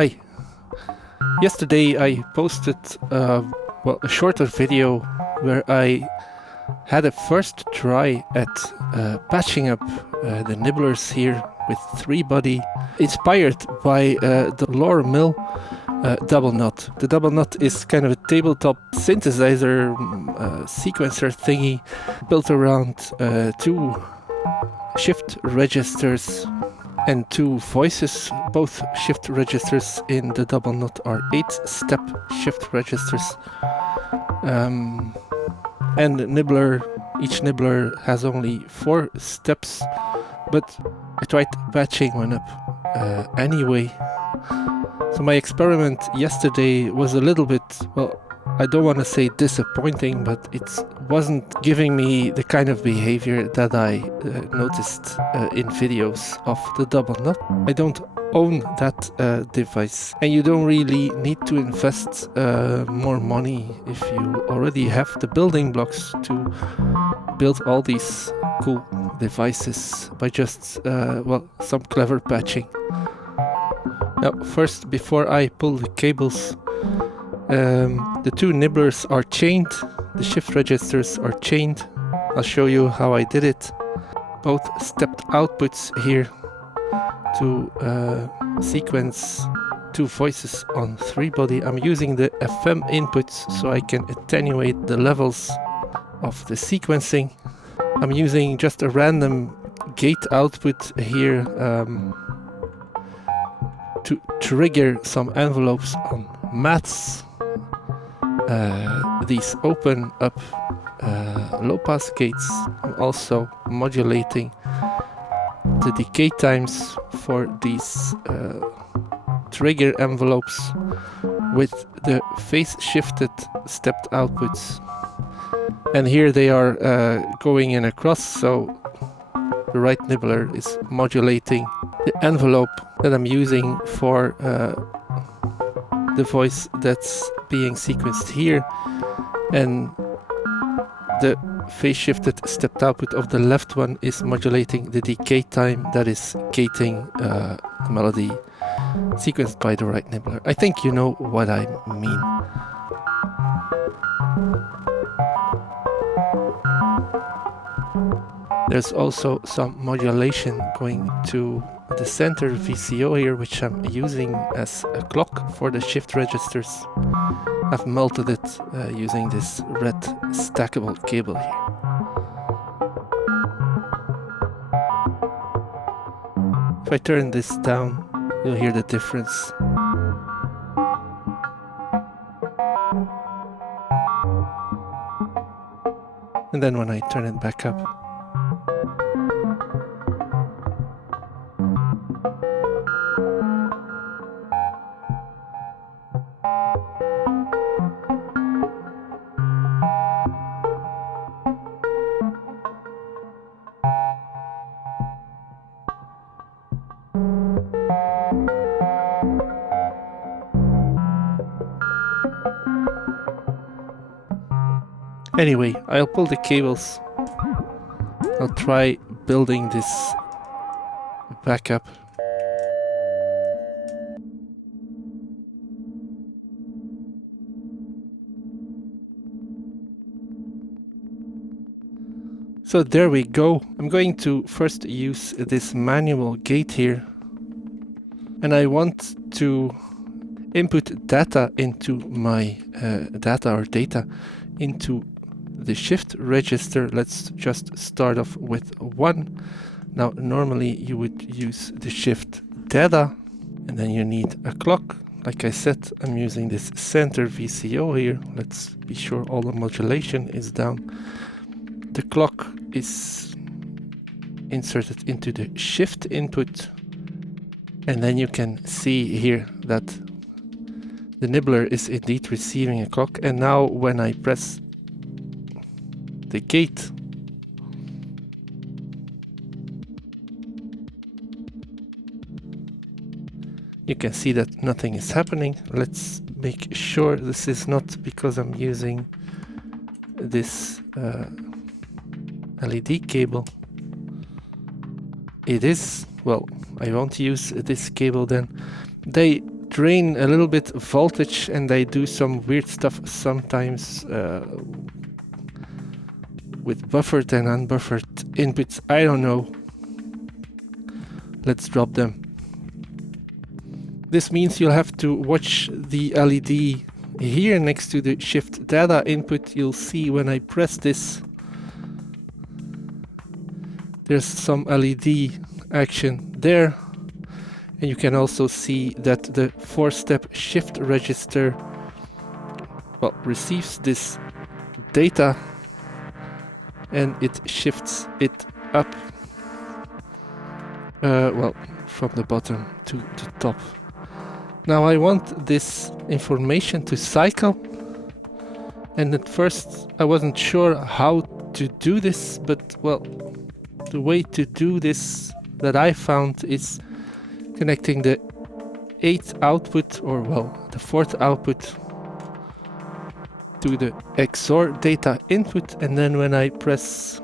Hi. Yesterday I posted a shorter video where I had a first try at patching up the nibblers here with 3-body, inspired by the Lorre-Mill double nut. The double nut is kind of a tabletop synthesizer sequencer thingy built around 2 shift registers and 2 voices. Both shift registers in the double nut are 8-step shift registers. And each nibbler has only 4 steps, but I tried patching one up anyway. So my experiment yesterday was a little bit, well, I don't want to say disappointing, but it wasn't giving me the kind of behavior that I noticed in videos of the double nut. I don't own that device, and you don't really need to invest more money if you already have the building blocks to build all these cool devices by just some clever patching. Now first, before I pull the cables, the 2 nibblers are chained, the shift registers are chained. I'll show you how I did it. Both stepped outputs here to sequence 2 voices on 3-body. I'm using the FM inputs so I can attenuate the levels of the sequencing. I'm using just a random gate output here to trigger some envelopes on maths. These open up low pass gates. I'm also modulating the decay times for these trigger envelopes with the phase shifted stepped outputs. And here they are going in across, so the right nibbler is modulating the envelope that I'm using for the voice that's being sequenced here, and the phase shifted stepped output of the left one is modulating the decay time that is gating the melody sequenced by the right nibbler. I think you know what I mean. There's also some modulation going to the center VCO here, which I'm using as a clock for the shift registers. I've melted it using this red stackable cable here. If I turn this down, you'll hear the difference. And then when I turn it back up, anyway, I'll pull the cables. I'll try building this back up. So there we go. I'm going to first use this manual gate here, and I want to input data into my data into the shift register. Let's just start off with 1. Now normally you would use the shift data, and then you need a clock. Like I said, I'm using this center VCO here. Let's be sure all the modulation is down. The clock is inserted into the shift input, and then you can see here that the nibbler is indeed receiving a clock. And now when I press the gate, you can see that nothing is happening. Let's make sure this is not because I'm using this LED cable. It is. Well, I won't use this cable then. They drain a little bit voltage, and I do some weird stuff sometimes with buffered and unbuffered inputs. I don't know. Let's drop them. This means you'll have to watch the LED here next to the shift data input. You'll see when I press this, there's some LED action there. And you can also see that the 4-step shift register, well, receives this data and it shifts it up, well, from the bottom to the top. Now I want this information to cycle, and at first I wasn't sure how to do this, but well, the way to do this that I found is connecting the 8th output, or well, the 4th output to the XOR data input, and then when I press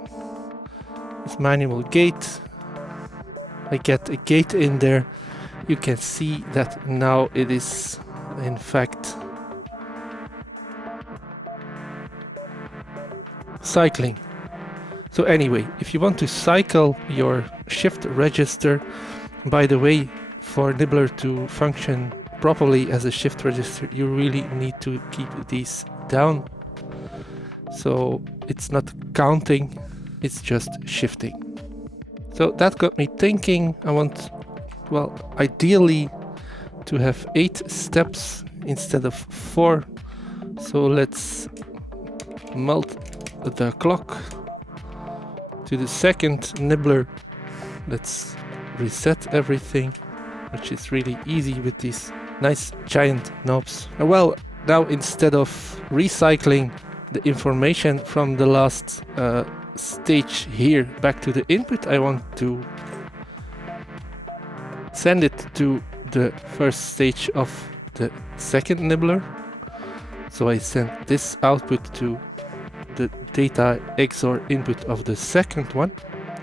this manual gate, I get a gate in there. You can see that now it is in fact cycling. So anyway, if you want to cycle your shift register, by the way, for NIBBLER to function properly as a shift register, you really need to keep these down. So it's not counting, it's just shifting. So that got me thinking. I want, well, ideally to have 8 steps instead of 4. So let's melt the clock to the second NIBBLER. Let's reset everything, which is really easy with these nice giant knobs. Well, now instead of recycling the information from the last stage here back to the input, I want to send it to the first stage of the second NIBBLER. So I send this output to the data XOR input of the second one,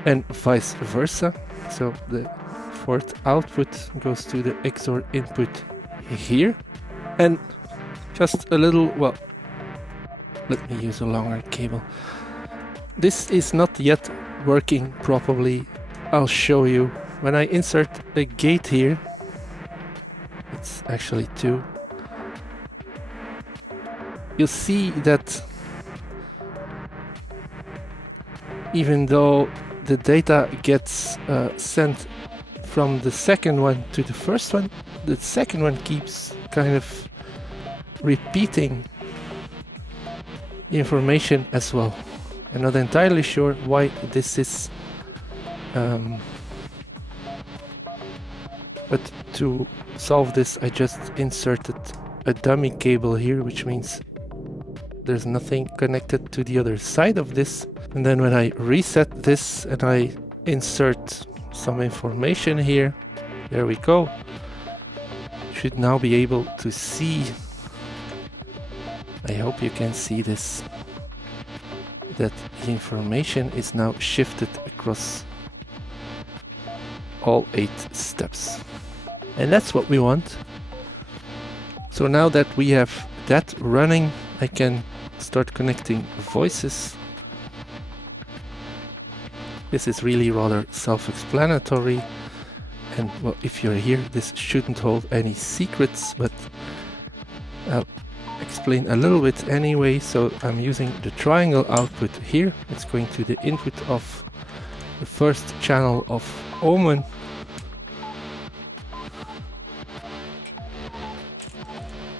and vice versa. So the 4th output goes to the XOR input here. And just a little, well, let me use a longer cable. This is not yet working properly. I'll show you. When I insert a gate here, it's actually 2, you'll see that even though the data gets sent from the second one to the first one, the second one keeps kind of repeating information as well. I'm not entirely sure why this is, but to solve this I just inserted a dummy cable here, which means there's nothing connected to the other side of this. And then when I reset this and I insert some information here, there we go. Should now be able to see, I hope you can see this, that the information is now shifted across all 8 steps. And that's what we want. So now that we have that running, I can start connecting voices. This is really rather self-explanatory, and well, if you're here, this shouldn't hold any secrets, but I'll explain a little bit anyway. So I'm using the triangle output here. It's going to the input of the first channel of Omen.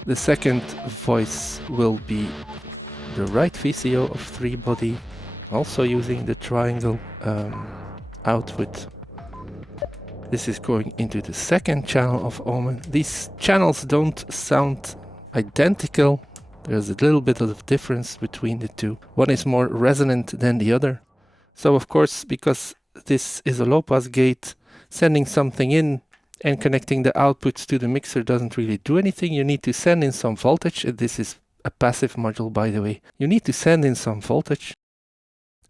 The second voice will be the right VCO of 3 body, also using the triangle output. This is going into the second channel of Omen. These channels don't sound identical. There's a little bit of difference between the two. One is more resonant than the other. So of course, because this is a low-pass gate, sending something in and connecting the outputs to the mixer doesn't really do anything. You need to send in some voltage. This is a passive module, by the way. You need to send in some voltage.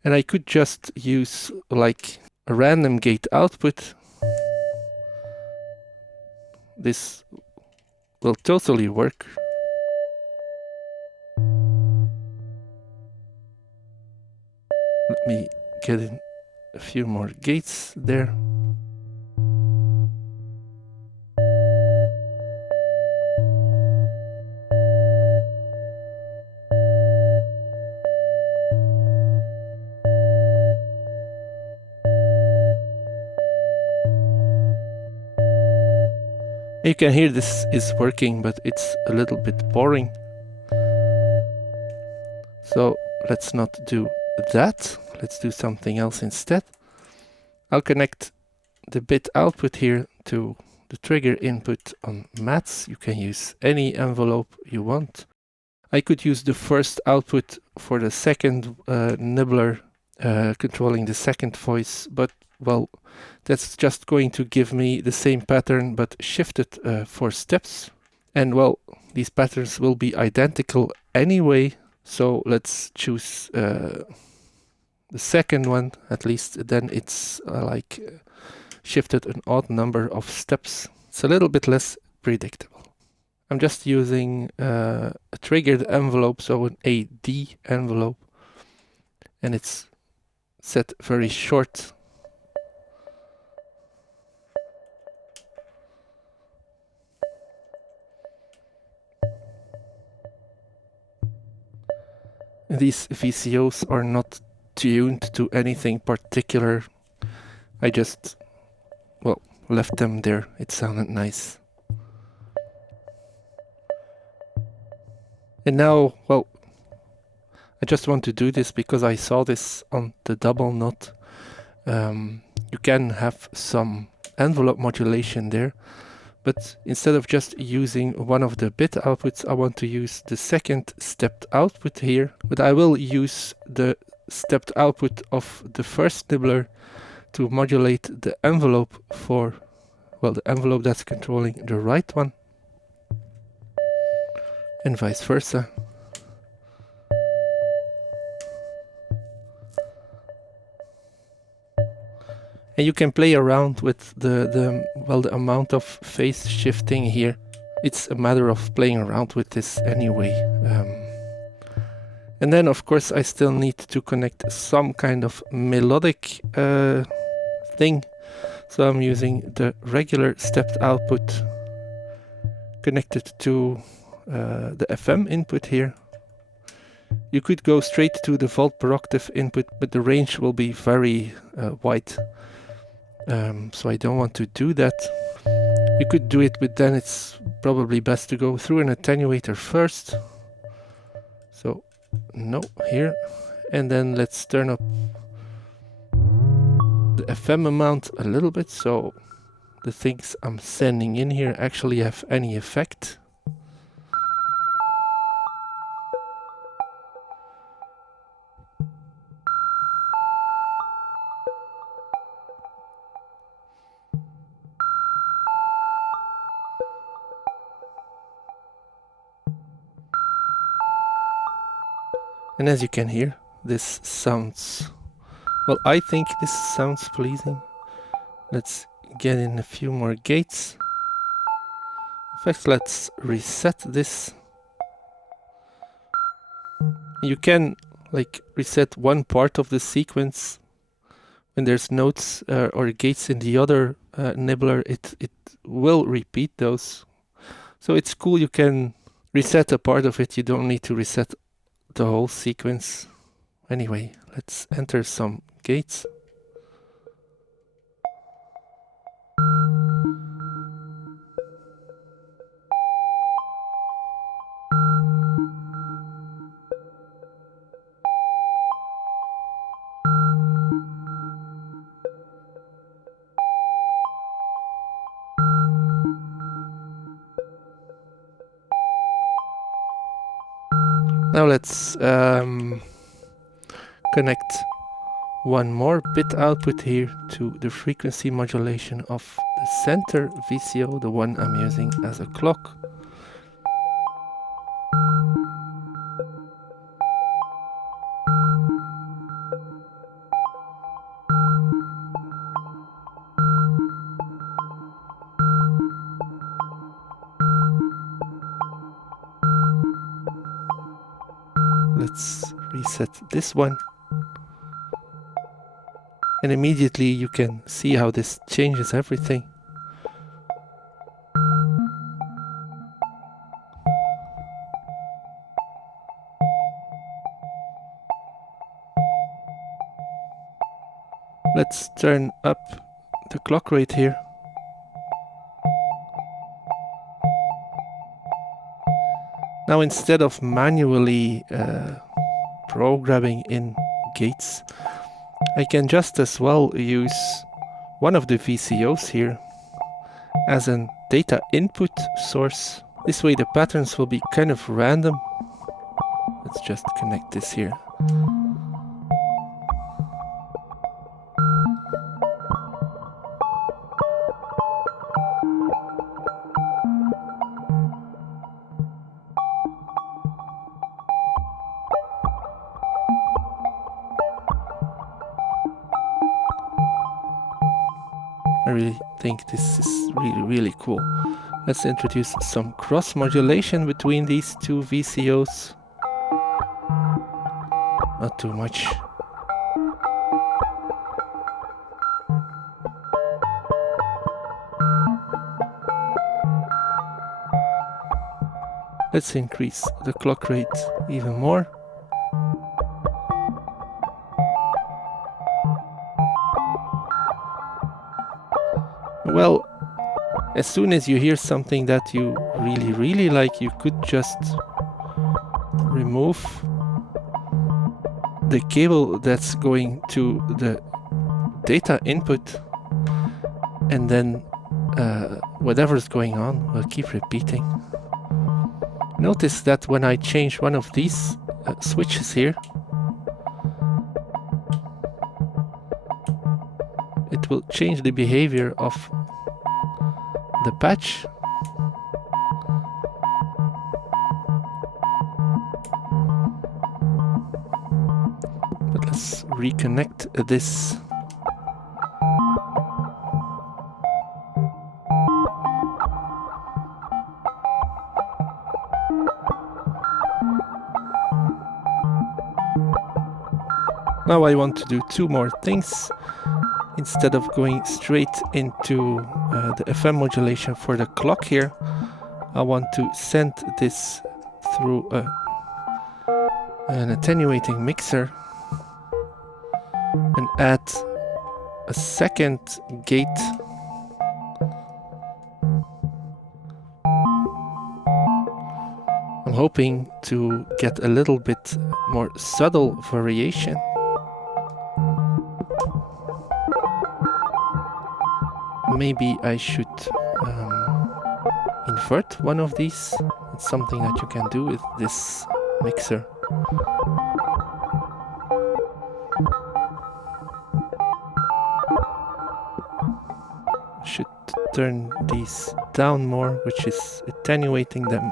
And I could just use like a random gate output. This will totally work. Let me get in a few more gates there. You can hear this is working, but it's a little bit boring. So let's not do that. Let's do something else instead. I'll connect the bit output here to the trigger input on mats. You can use any envelope you want. I could use the first output for the second nibbler controlling the second voice, but well, that's just going to give me the same pattern but shifted 4 steps. And well, these patterns will be identical anyway, so let's choose the second one, at least then it's shifted an odd number of steps. It's a little bit less predictable. I'm just using a triggered envelope, so an AD envelope, and it's set very short. These VCOs are not tuned to anything particular. I just, well, left them there. It sounded nice. And now, well, I just want to do this because I saw this on the double knot. You can have some envelope modulation there, but instead of just using one of the bit outputs, I want to use the second stepped output here, but I will use the stepped output of the first nibbler to modulate the envelope for, well, the envelope that's controlling the right one, and vice versa. And you can play around with the amount of phase shifting here. It's a matter of playing around with this anyway. And then of course I still need to connect some kind of melodic thing. So I'm using the regular stepped output connected to the FM input here. You could go straight to the volt per octave input, but the range will be very wide. So I don't want to do that. You could do it, but then it's probably best to go through an attenuator first. So no, here. And then let's turn up the FM amount a little bit, so the things I'm sending in here actually have any effect. And as you can hear, this sounds, well, I think this sounds pleasing. Let's get in a few more gates. In fact, let's reset this. You can like reset one part of the sequence when there's notes or gates in the other nibbler. It will repeat those. So it's cool, you can reset a part of it, you don't need to reset the whole sequence. Anyway, let's enter some gates. Now let's connect one more bit output here to the frequency modulation of the center VCO, the one I'm using as a clock. let's reset this one. And immediately you can see how this changes everything. Let's turn up the clock rate here. Now instead of manually programming in gates, I can just as well use one of the VCOs here as a data input source. This way the patterns will be kind of random. Let's just connect this here. I really think this is really cool. Let's introduce some cross modulation between these two VCOs. Not too much. Let's increase the clock rate even more. Well, as soon as you hear something that you really like, you could just remove the cable that's going to the data input, and then whatever's going on will keep repeating. Notice that when I change one of these switches here, it will change the behavior of the patch. But let's reconnect this. Now I want to do two more things. Instead of going straight into the FM modulation for the clock here, I want to send this through an attenuating mixer and add a second gate I'm hoping to get a little bit more subtle variation. Maybe I should invert one of these. It's something that you can do with this mixer. Should turn these down more, which is attenuating them.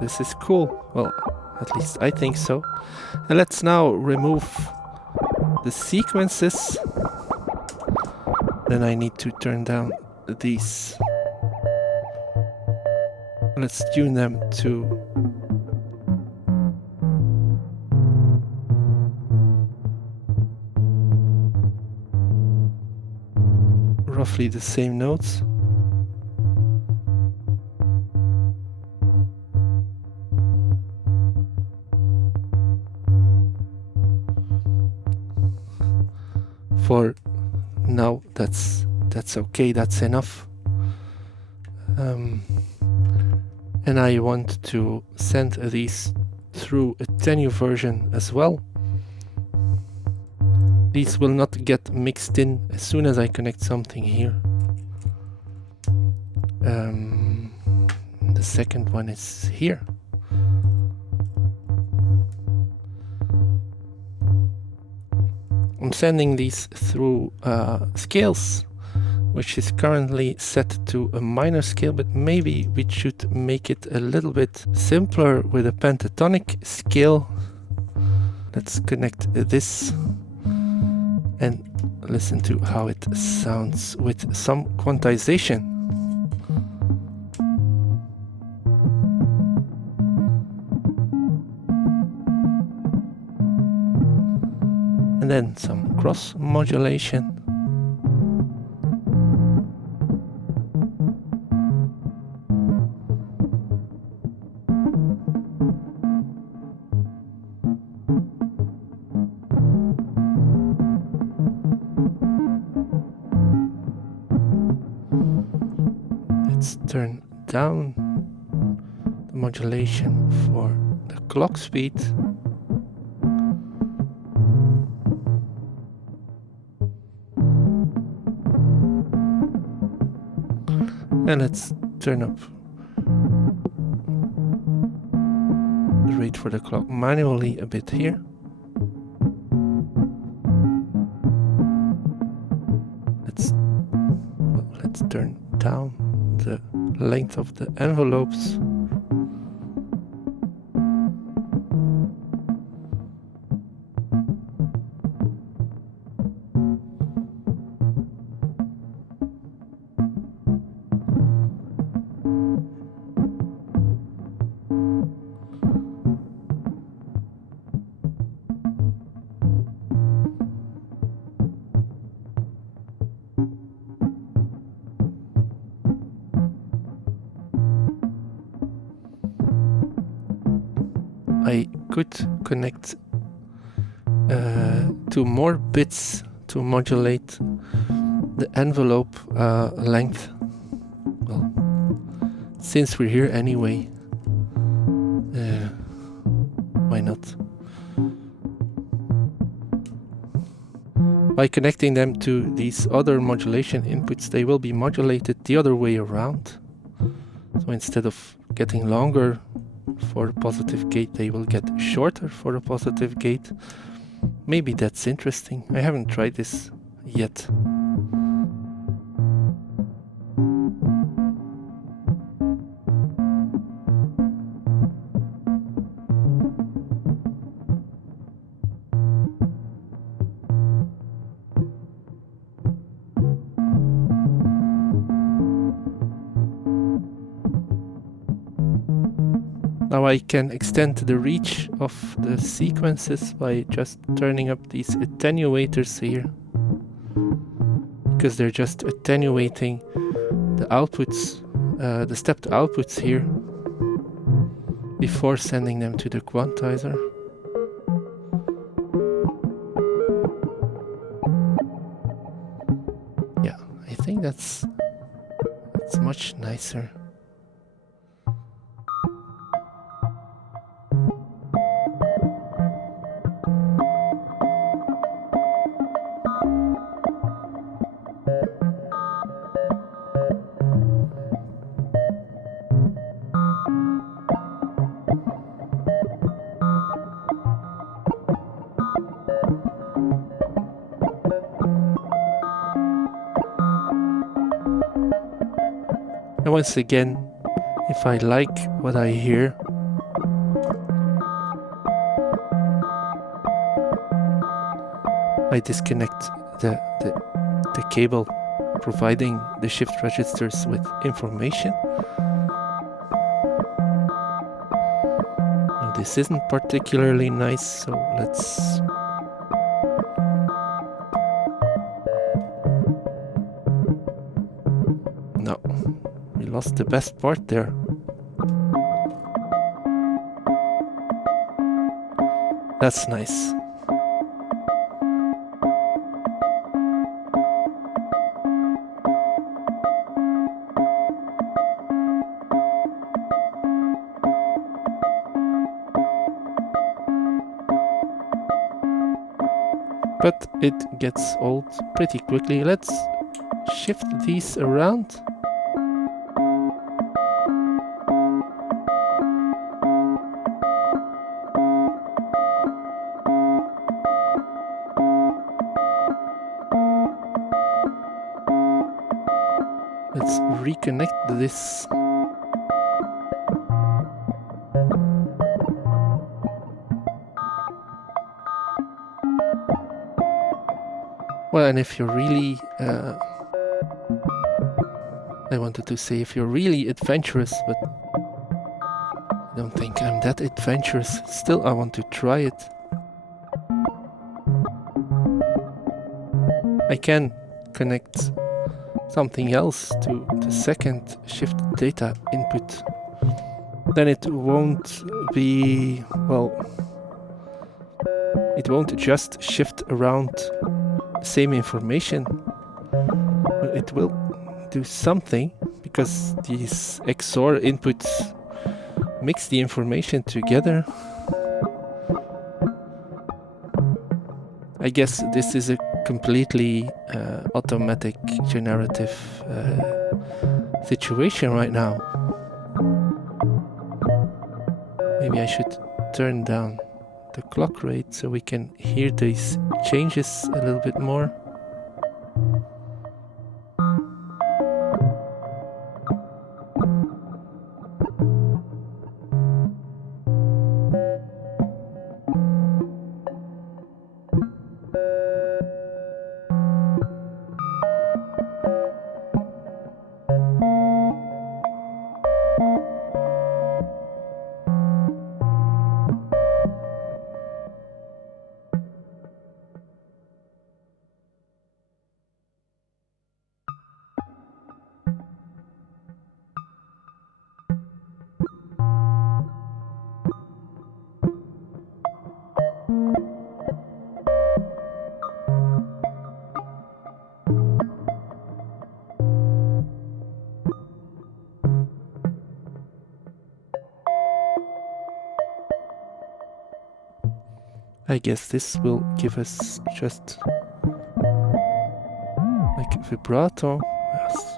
This is cool. Well, at least I think so. And let's now remove the sequences. Then I need to turn down these. Let's tune them to roughly the same notes. For now, that's okay, that's enough. And I want to send these through a attenuversion as well. These will not get mixed in as soon as I connect something here. The second one is here. I'm sending these through scales, which is currently set to a minor scale, but maybe we should make it a little bit simpler with a pentatonic scale. Let's connect this and listen to how it sounds with some quantization. And then some cross modulation. Let's turn down the modulation for the clock speed. And let's turn up the rate for the clock manually a bit here. Let's turn down the length of the envelopes. I could connect 2 more bits to modulate the envelope length. Well, since we're here anyway, why not? By connecting them to these other modulation inputs, they will be modulated the other way around. So instead of getting longer for a positive gate, they will get shorter for a positive gate. Maybe that's interesting. I haven't tried this yet. Now I can extend the reach of the sequences by just turning up these attenuators here, because they're just attenuating the outputs, the stepped outputs here, before sending them to the quantizer. Yeah, I think that's much nicer. And once again, if I like what I hear, I disconnect the cable providing the shift registers with information. Now, this isn't particularly nice, so let's... No, we lost the best part there. That's nice. But it gets old pretty quickly. Let's shift these around. Let's reconnect this. Well, and if you're really, I wanted to say if you're really adventurous, but I don't think I'm that adventurous. Still, I want to try it. I can connect something else to the second shift data input. Then it won't be, well, it won't just shift around the same information, but it will do something, because these XOR inputs mix the information together. I guess this is a completely automatic generative situation right now. Maybe I should turn down the clock rate so we can hear these changes a little bit more. I guess this will give us just like vibrato. Yes.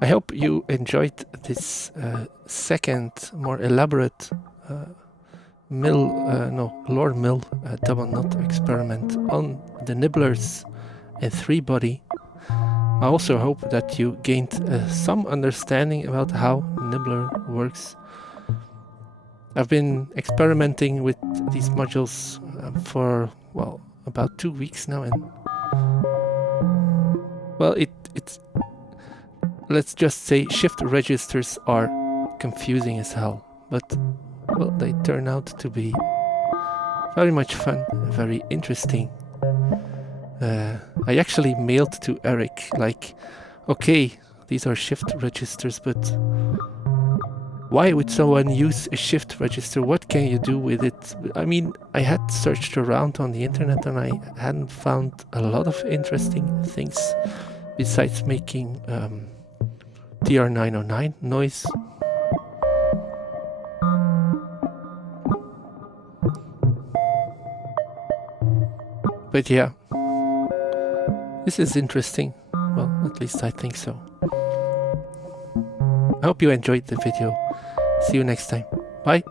I hope you enjoyed this second, more elaborate Lorre-Mill double knot experiment on the nibblers and 3-body. I also hope that you gained some understanding about how nibbler works. I've been experimenting with these modules for, well, about 2 weeks now, and well, it's let's just say shift registers are confusing as hell, but well, they turn out to be very much fun, very interesting. I actually mailed to Eric, like, okay, these are shift registers, but why would someone use a shift register? What can you do with it? I mean, I had searched around on the internet and I hadn't found a lot of interesting things besides making TR-909 noise. But yeah, this is interesting. Well, at least I think so. I hope you enjoyed the video. See you next time. Bye.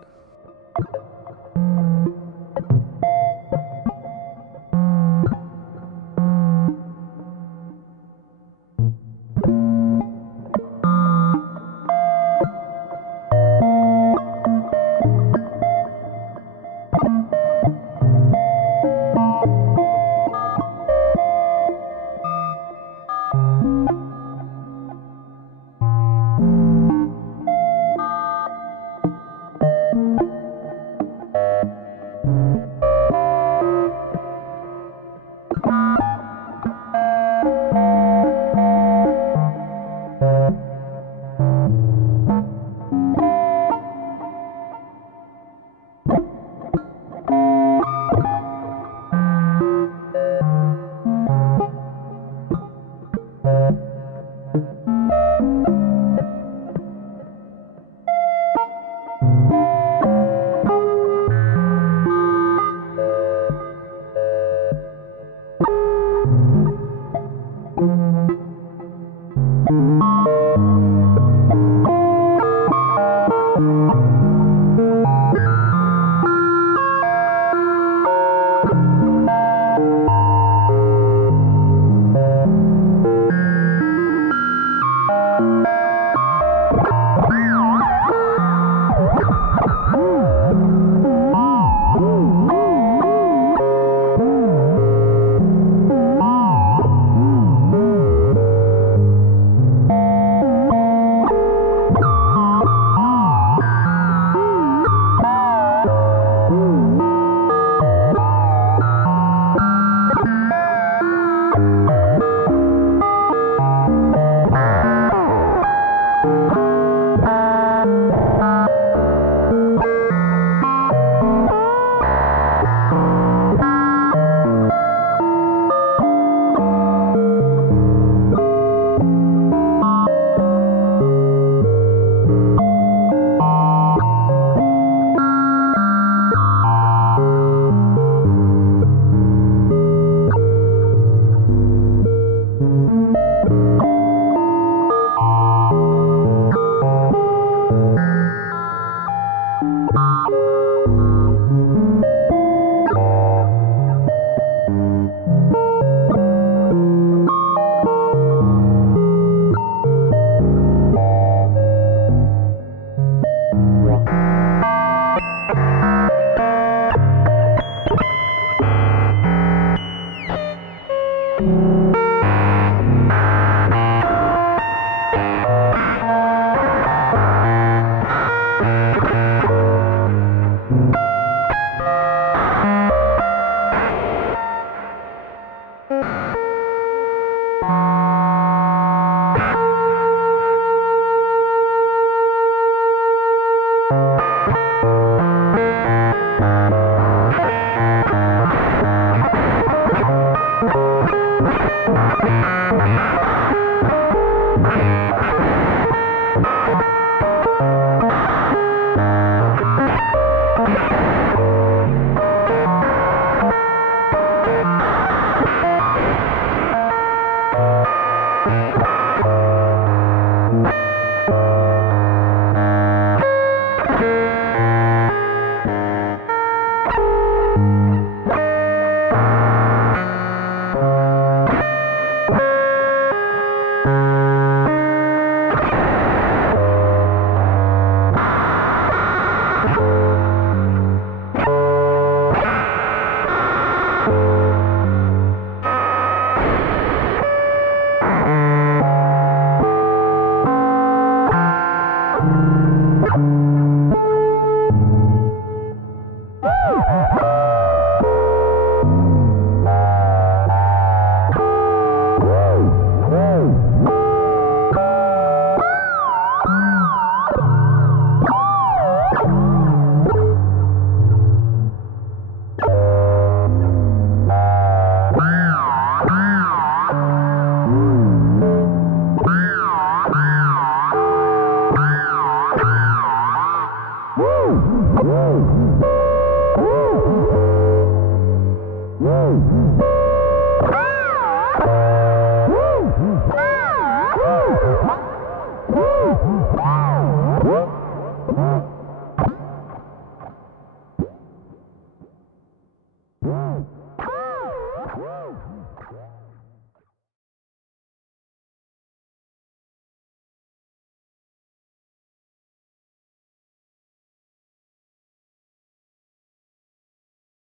Woo!